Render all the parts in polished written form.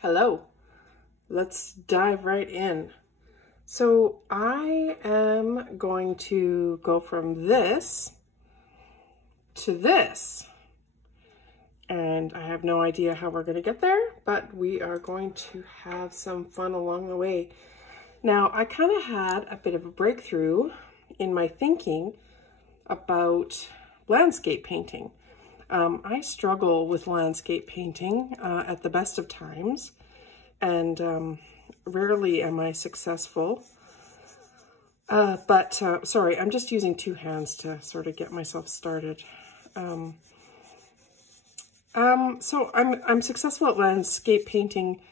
Hello, let's dive right in. So I am going to go from this to this, and I have no idea how we're going to get there, but we are going to have some fun along the way. Now, I kind of had a bit of a breakthrough in my thinking about landscape painting. I struggle with landscape painting at the best of times, and rarely am I successful. Sorry, I'm just using two hands to sort of get myself started. So I'm successful at landscape painting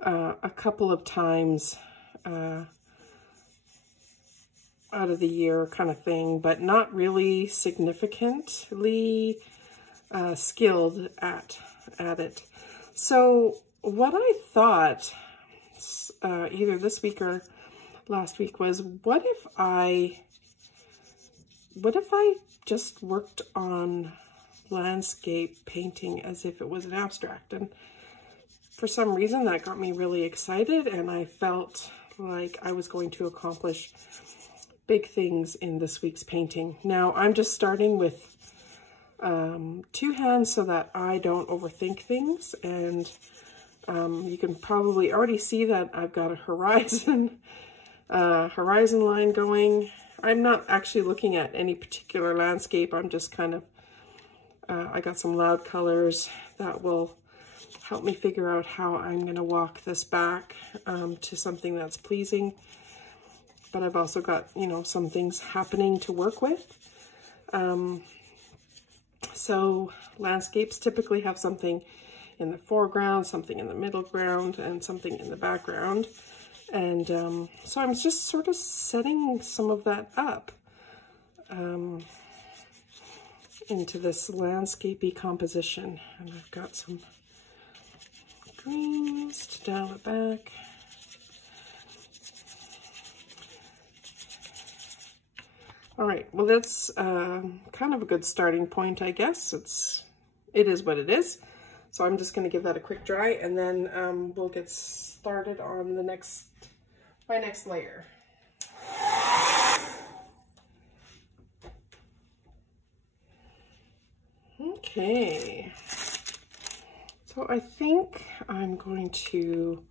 a couple of times out of the year kind of thing, but not really significantly skilled at it. So what I thought either this week or last week was, what if I just worked on landscape painting as if it was an abstract? And for some reason that got me really excited, and I felt like I was going to accomplish big things in this week's painting. Now I'm just starting with two hands so that I don't overthink things, and you can probably already see that I've got a horizon line going. I'm not actually looking at any particular landscape. I'm just kind of, I got some loud colors that will help me figure out how I'm going to walk this back to something that's pleasing. But I've also got, you know, some things happening to work with. So landscapes typically have something in the foreground, something in the middle ground, and something in the background. And so I'm just sort of setting some of that up into this landscapey composition. And I've got some greens to dial it back. All right, well, that's kind of a good starting point, I guess. It is what it is. So I'm just going to give that a quick dry, and then we'll get started on the my next layer. Okay, so I think I'm going to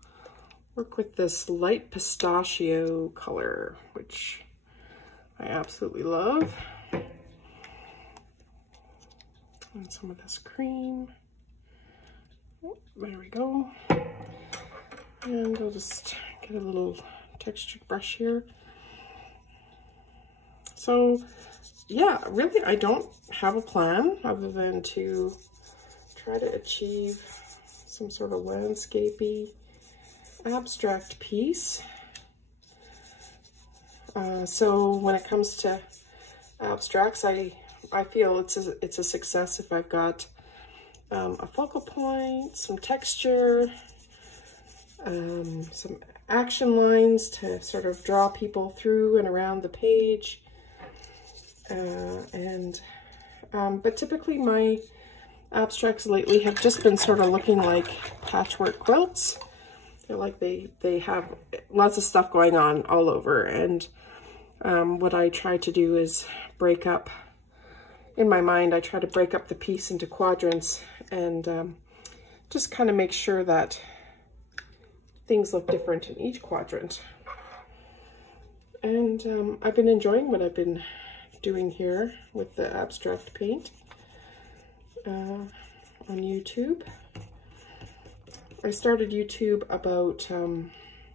work with this light pistachio color, which I absolutely love. And some of this cream. Oh, there we go. And I'll just get a little textured brush here. So yeah, really I don't have a plan other than to try to achieve some sort of landscapey abstract piece. So when it comes to abstracts, I feel it's a success if I've got a focal point, some texture, some action lines to sort of draw people through and around the page. But typically my abstracts lately have just been sort of looking like patchwork quilts. They're like they have lots of stuff going on all over, and what I try to do is break up, in my mind, I try to break up the piece into quadrants and just kind of make sure that things look different in each quadrant. And I've been enjoying what I've been doing here with the abstract paint on YouTube. I started YouTube about,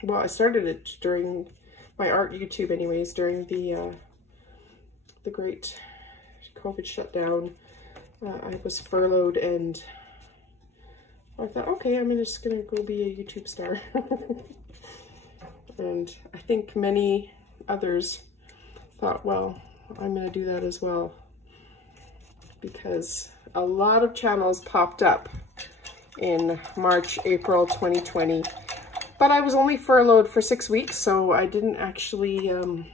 well, I started it during my art YouTube anyways, during the great COVID shutdown. I was furloughed, and I thought, okay, I'm just gonna go be a YouTube star. And I think many others thought, well, I'm gonna do that as well, because a lot of channels popped up in March, April 2020. But I was only furloughed for 6 weeks, so I didn't actually, you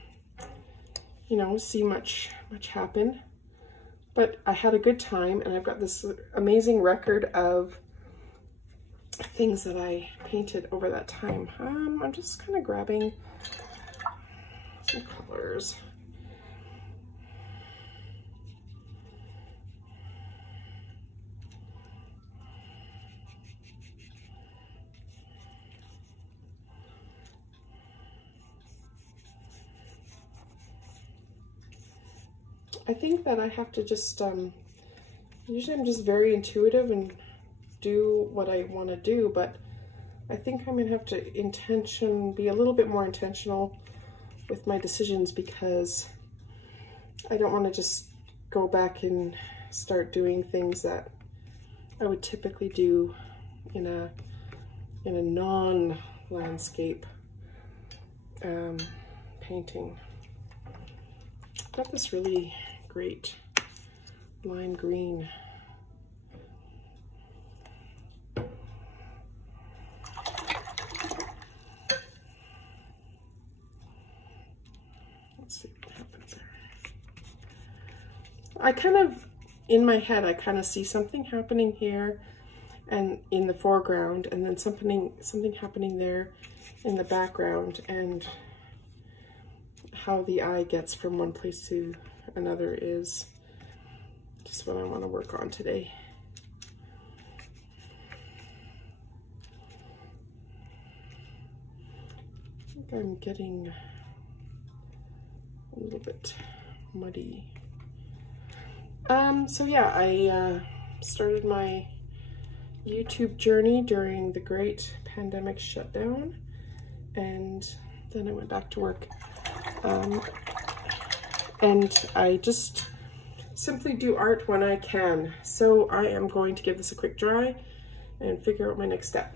know, see much happen. But I had a good time, and I've got this amazing record of things that I painted over that time. I'm just kind of grabbing some colors. I think that I have to just, usually I'm just very intuitive and do what I want to do, but I think I'm gonna have to be a little bit more intentional with my decisions, because I don't want to just go back and start doing things that I would typically do in a non-landscape painting. Got this really great lime green. Let's see what happens there. I kind of, in my head, I kind of see something happening here and in the foreground, and then something happening there in the background, and how the eye gets from one place to another is just what I want to work on today. I think I'm getting a little bit muddy. So yeah, I started my YouTube journey during the great pandemic shutdown, and then I went back to work. And I just simply do art when I can. So I am going to give this a quick dry and figure out my next step.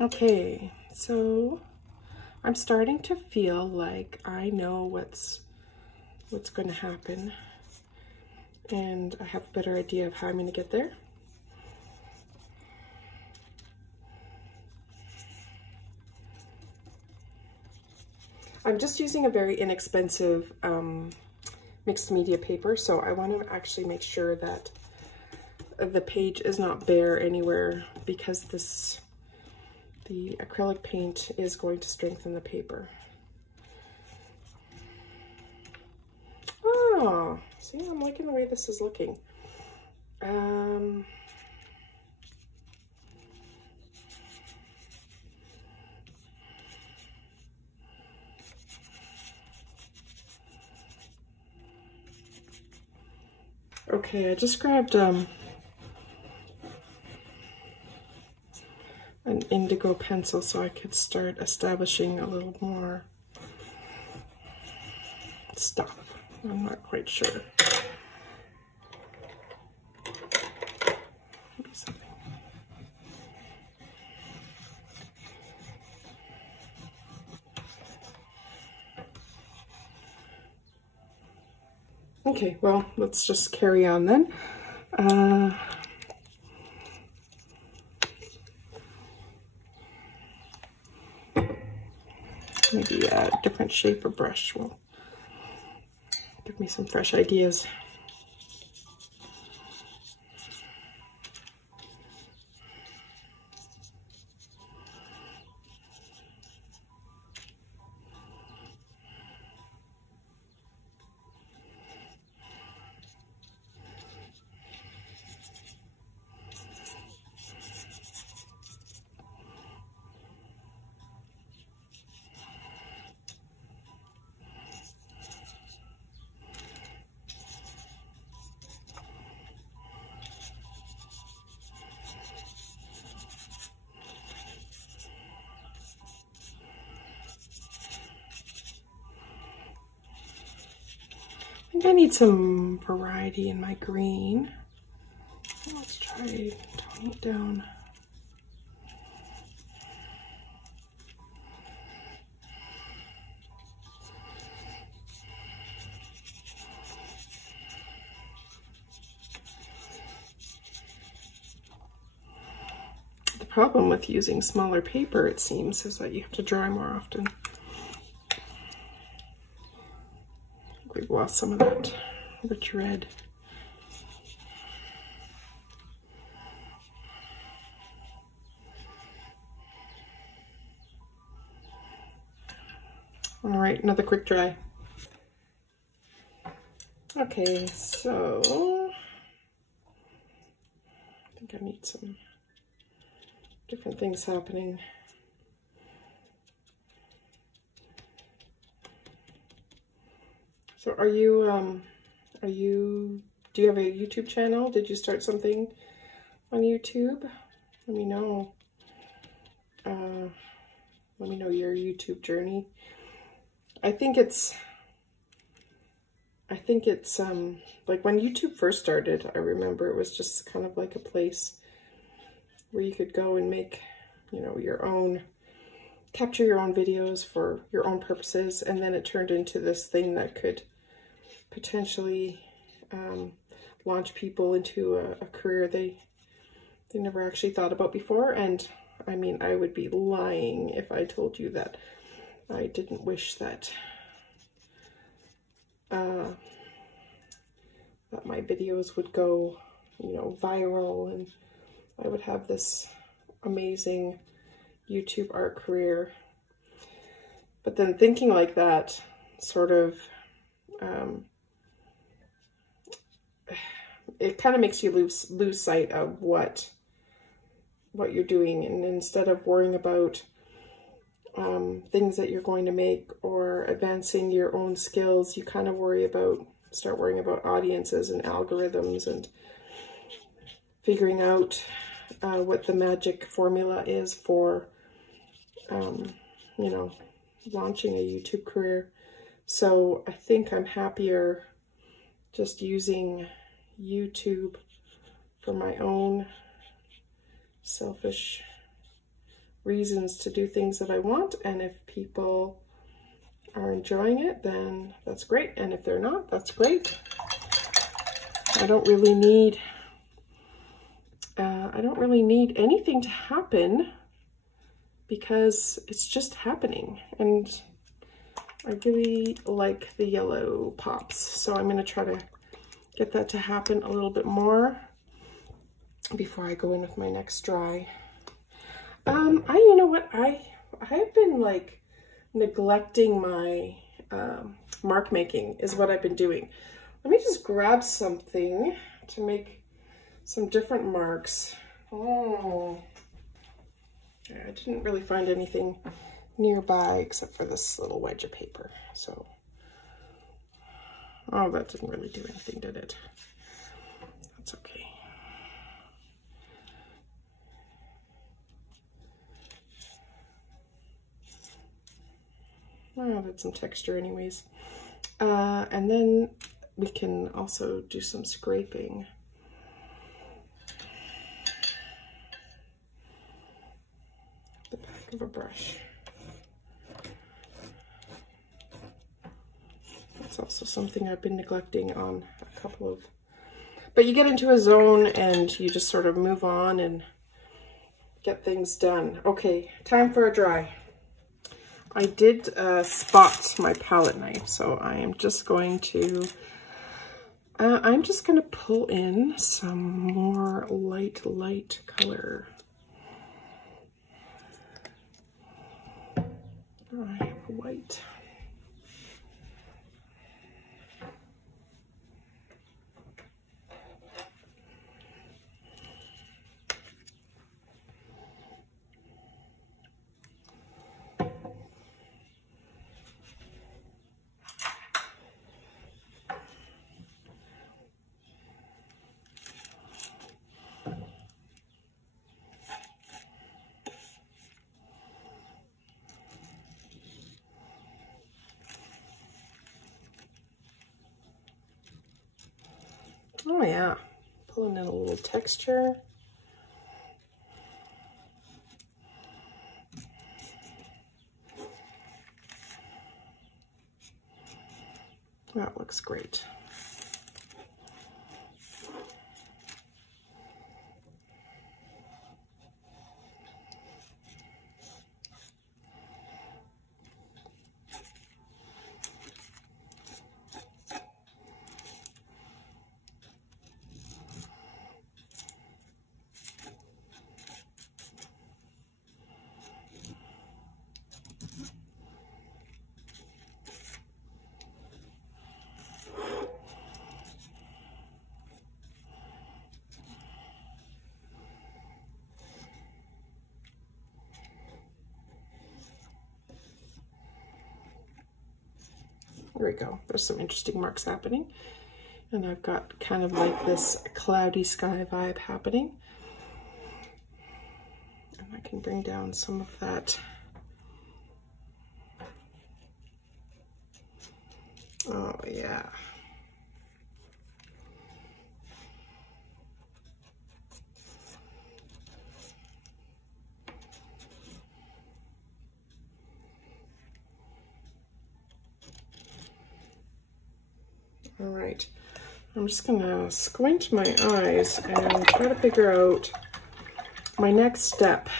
Okay, so I'm starting to feel like I know what's going to happen, and I have a better idea of how I'm going to get there. I'm just using a very inexpensive mixed media paper, so I want to actually make sure that the page is not bare anywhere, because the acrylic paint is going to strengthen the paper. Oh, see, I'm liking the way this is looking. Okay, I just grabbed an indigo pencil so I could start establishing a little more stuff. I'm not quite sure. Maybe something. Okay, well, let's just carry on then. Maybe a different shape of brush will give me some fresh ideas. I think I need some variety in my green. Let's try toning it down. The problem with using smaller paper, it seems, is that you have to dry more often. We've lost some of that rich red. All right, another quick dry. Okay, so I think I need some different things happening. So do you have a YouTube channel? Did you start something on YouTube? Let me know. Let me know your YouTube journey. I think it's like when YouTube first started, I remember it was just kind of like a place where you could go and make, you know, capture your own videos for your own purposes. And then it turned into this thing that could potentially launch people into a career they never actually thought about before. And I mean, I would be lying if I told you that I didn't wish that that my videos would go, you know, viral, and I would have this amazing YouTube art career. But then thinking like that sort of, it kind of makes you lose sight of what you're doing. And instead of worrying about things that you're going to make or advancing your own skills, you kind of start worrying about audiences and algorithms and figuring out what the magic formula is for, you know, launching a YouTube career. So I think I'm happier just using YouTube for my own selfish reasons to do things that I want. And if people are enjoying it, then that's great. And if they're not, that's great. I don't really need anything to happen because it's just happening. And I really like the yellow pops. So I'm going to try to get that to happen a little bit more before I go in with my next dry. You know what, I've been like neglecting my mark making is what I've been doing. Let me just grab something to make some different marks. Oh, yeah, I didn't really find anything nearby except for this little wedge of paper. So, oh, that didn't really do anything, did it? That's okay. Well, that's some texture anyways. And then we can also do some scraping. The back of a brush. That's also something I've been neglecting on a couple of, but you get into a zone and you just sort of move on and get things done. Okay, time for a dry. I did spot my palette knife, so I am just going to, pull in some more light color. I have white. Oh yeah, pulling in a little texture. That looks great. There we go. There's some interesting marks happening. And I've got kind of like this cloudy sky vibe happening. And I can bring down some of that. Oh, yeah. All right, I'm just gonna squint my eyes and try to figure out my next step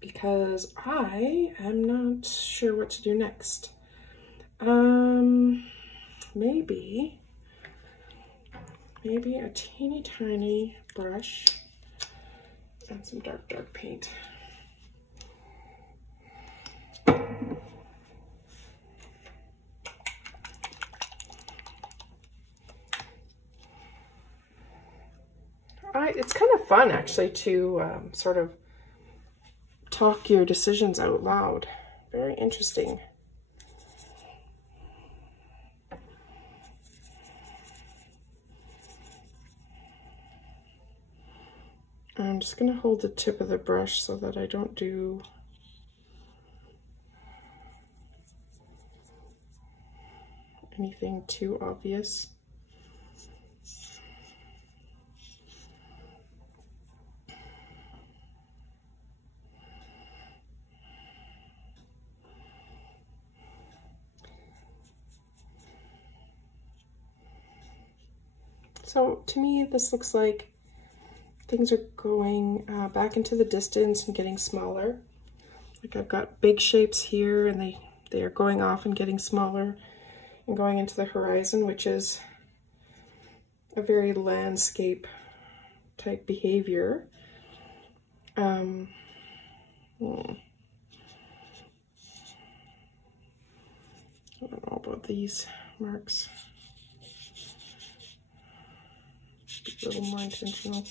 because I am not sure what to do next. Maybe a teeny tiny brush and some dark paint. It's kind of fun actually to sort of talk your decisions out loud. Very interesting. I'm just going to hold the tip of the brush so that I don't do anything too obvious. So to me, this looks like things are going back into the distance and getting smaller. Like I've got big shapes here and they are going off and getting smaller and going into the horizon, which is a very landscape type behavior. I don't know about these marks. A little more intentional.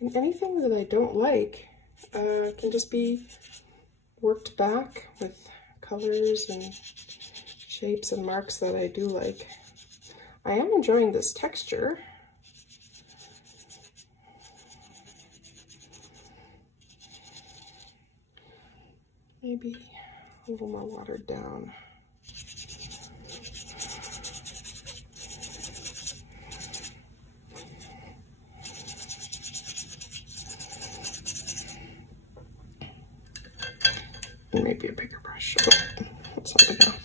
And anything that I don't like can just be worked back with colors and shapes and marks that I do like. I am enjoying this texture. Maybe a little more watered down. And maybe a bigger brush. Oh, that's not enough.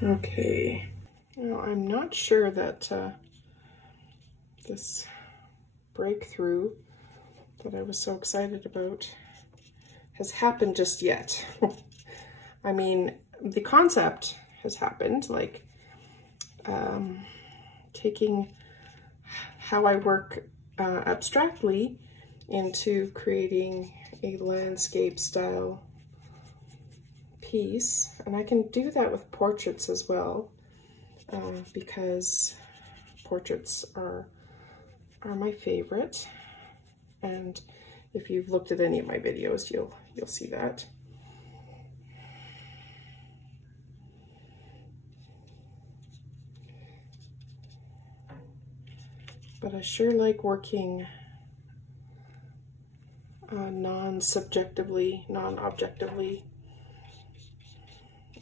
Okay, now I'm not sure that this breakthrough that I was so excited about has happened just yet. I mean, the concept has happened, like taking how I work abstractly into creating a landscape style piece, and I can do that with portraits as well, because portraits are my favorite, and if you've looked at any of my videos, you'll see that. But I sure like working non-subjectively, non-objectively.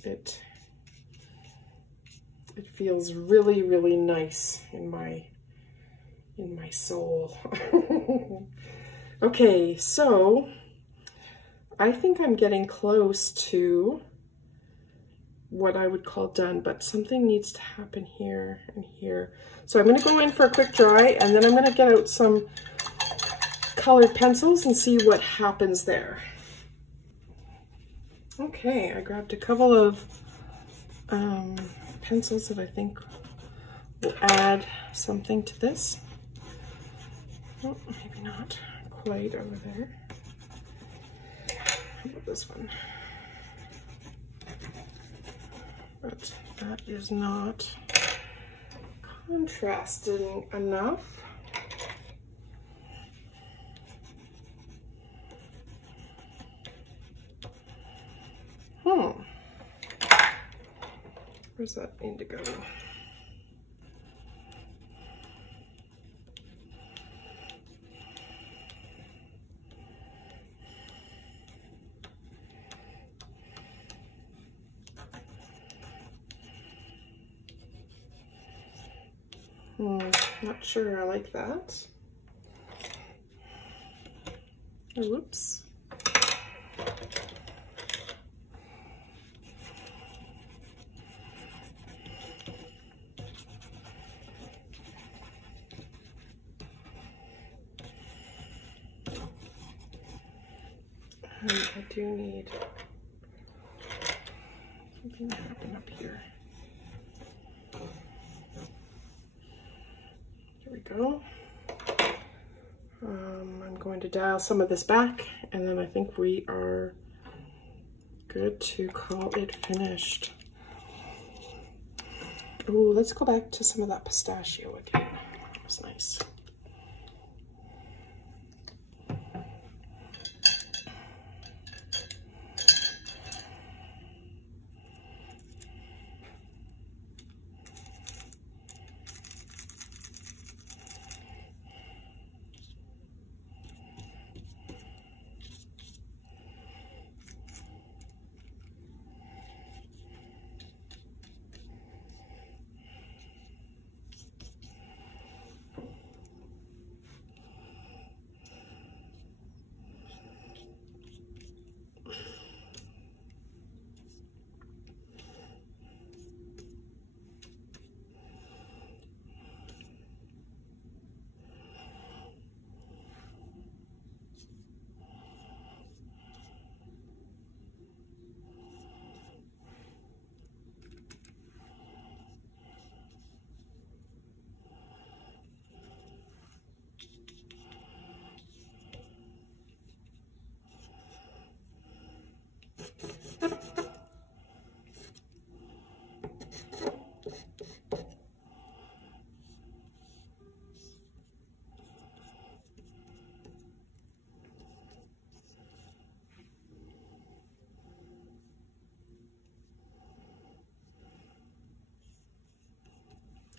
It feels really, really nice in my soul. Okay, so I think I'm getting close to what I would call done, but something needs to happen here and here. So I'm going to go in for a quick dry, and then I'm going to get out some colored pencils and see what happens there. Okay, I grabbed a couple of pencils that I think will add something to this. Oh, maybe not quite over there. How about this one? But that is not contrasting enough. Where's that indigo? Not sure I like that. Oh, whoops. I do need something to happen up here. There we go. I'm going to dial some of this back, and then I think we are good to call it finished. Ooh, let's go back to some of that pistachio again. That was nice.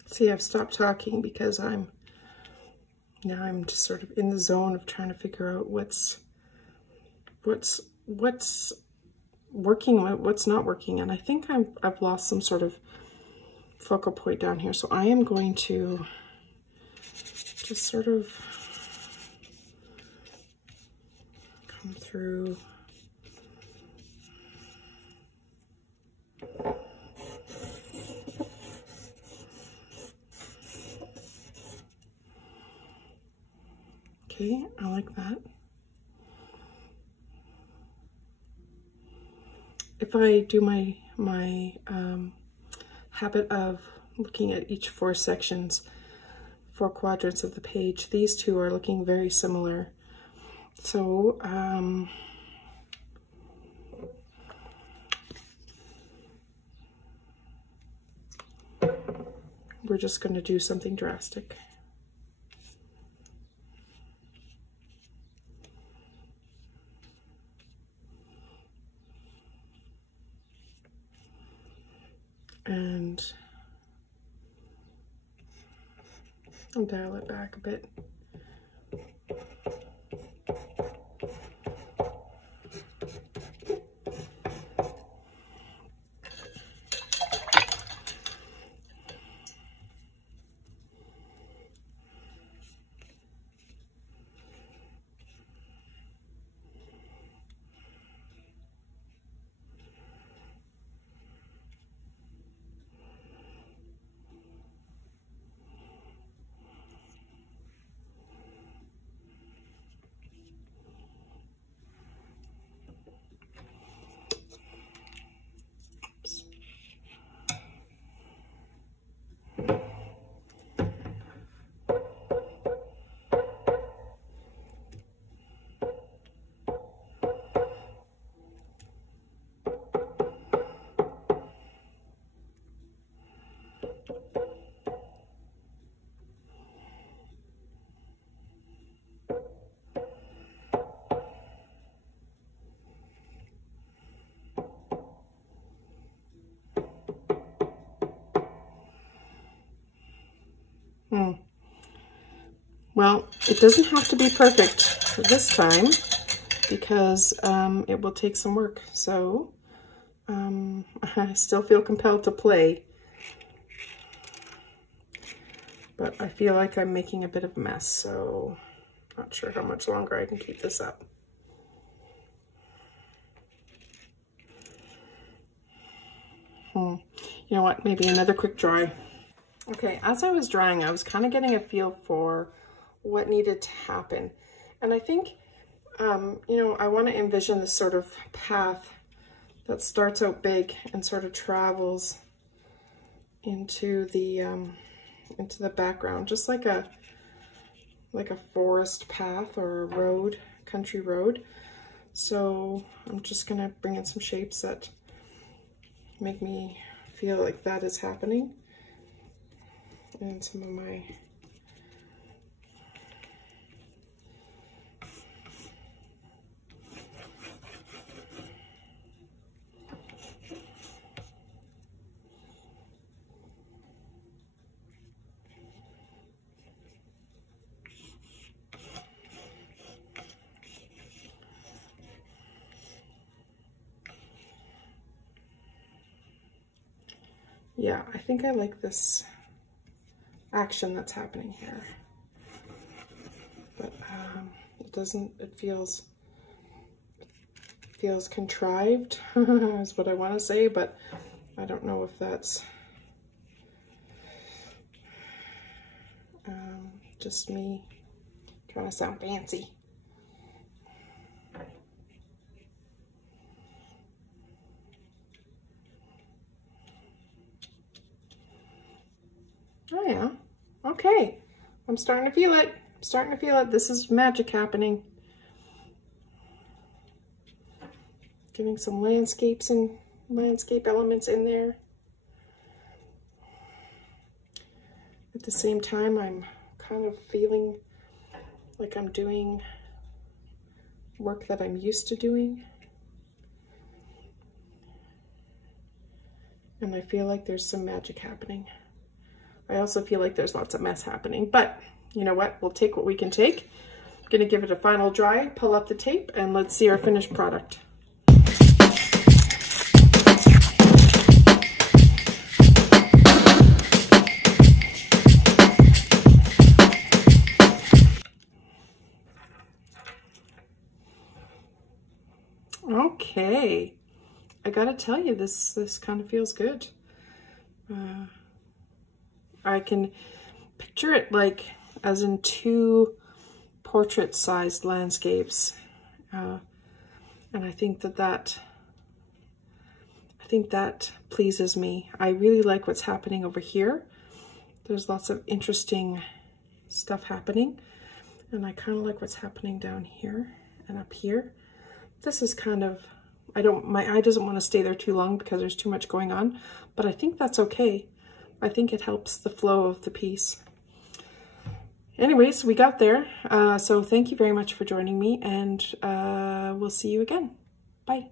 See, I've stopped talking because I'm just sort of in the zone of trying to figure out what's working, what's not working, and I think I've lost some sort of focal point down here. So I am going to just sort of come through. Okay, I like that. If I do my habit of looking at each four quadrants of the page, these two are looking very similar. So we're just going to do something drastic. And I'll dial it back a bit. Well, it doesn't have to be perfect this time because it will take some work. So I still feel compelled to play. But I feel like I'm making a bit of a mess, so not sure how much longer I can keep this up. You know what, maybe another quick dry. Okay, as I was drying, I was kind of getting a feel for what needed to happen. And I think, you know, I want to envision this sort of path that starts out big and sort of travels into the background, just like a forest path or a road, country road. So I'm just gonna bring in some shapes that make me feel like that is happening. And some of my yeah, I think I like this action that's happening here, but it doesn't, it feels contrived is what I want to say, but I don't know if that's just me trying to sound fancy. Oh yeah, okay. I'm starting to feel it. I'm starting to feel it. This is magic happening. Getting some landscapes and landscape elements in there. At the same time, I'm kind of feeling like I'm doing work that I'm used to doing. And I feel like there's some magic happening. I also feel like there's lots of mess happening, but you know what? We'll take what we can take. I'm gonna give it a final dry, pull up the tape, and let's see our finished product. Okay, I gotta tell you, this kind of feels good. I can picture it like as in two portrait-sized landscapes, and I think that pleases me. I really like what's happening over here. There's lots of interesting stuff happening, and I kind of like what's happening down here and up here. This is kind of, my eye doesn't want to stay there too long because there's too much going on, but I think that's okay. I think it helps the flow of the piece. Anyways, we got there. So thank you very much for joining me, and we'll see you again. Bye.